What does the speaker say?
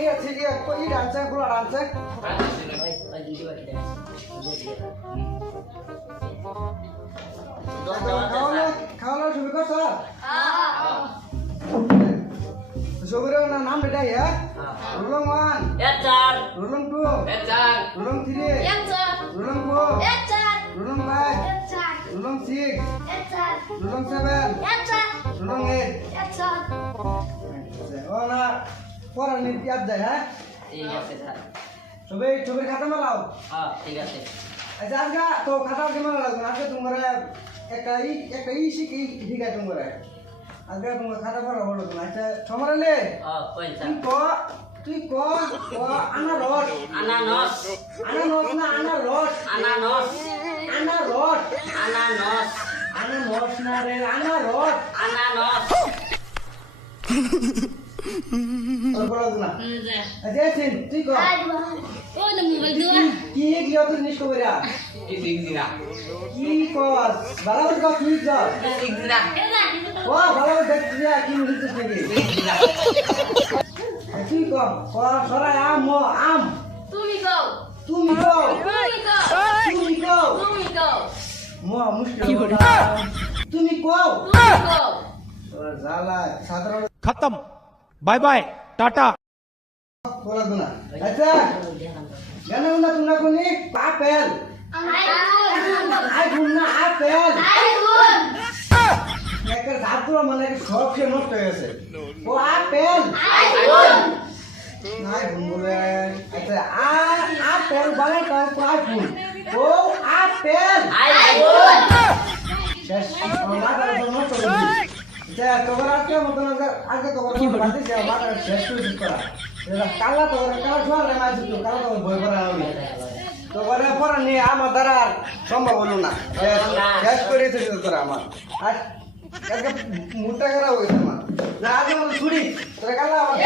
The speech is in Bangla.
iya, sige, ko iya dansa, ko dansa. খাওয়ানো খাওয়ানো শুরু কর স্যার। সবিরের নাম বেটাই হ্যাঁ? রুলং ওয়ান। রুলং টু। রুলং থ্রি। রুলং ফোর। রুলং ফাইভ। রুলং সিক্স। রুলং সেভেন। রুলং এইট। না নীতি আপ যায় হ্যাঁ? সবাই ছবির খাতা মারাও? আচ্ছা আজকে তো খাতা আজকে মারা লাগবে আজকে তোমার একটা ই একটা ই শিখি ঠিক আছে তোমার। আজকে তোমার খাতা পড়া বলো তোমার আচ্ছা সমারালে তুই ক তুই ক ক আনারস। Ananos, আনারস না আনারস। ananos, আনারস। ananos, আনারস না রে আনারস। ananos. তোর বলো না আচ্ছা সিন তুই কম সরাই আম আম তুমি কও। হ্যাঁ। তুমি কও তুমি কও। তুমি কও তুমি কও মা মুশকিল তুমি কও তুমি কও জালা সাধারণ মানে সব সে নষ্ট হয়ে গেছে ও আপেল নাই বলে আচ্ছা আ আপেল কয় কয় আইফোন। ও আপেল শেষ নষ্ট হয়ে গেছে আমার দ্বারা আর সম্ভব হলো না। শেষ- করে তোরা আমার। আর মুটা করা হয়েছে আমার। না আগে আমার ছুরি তোরা কালা আমার.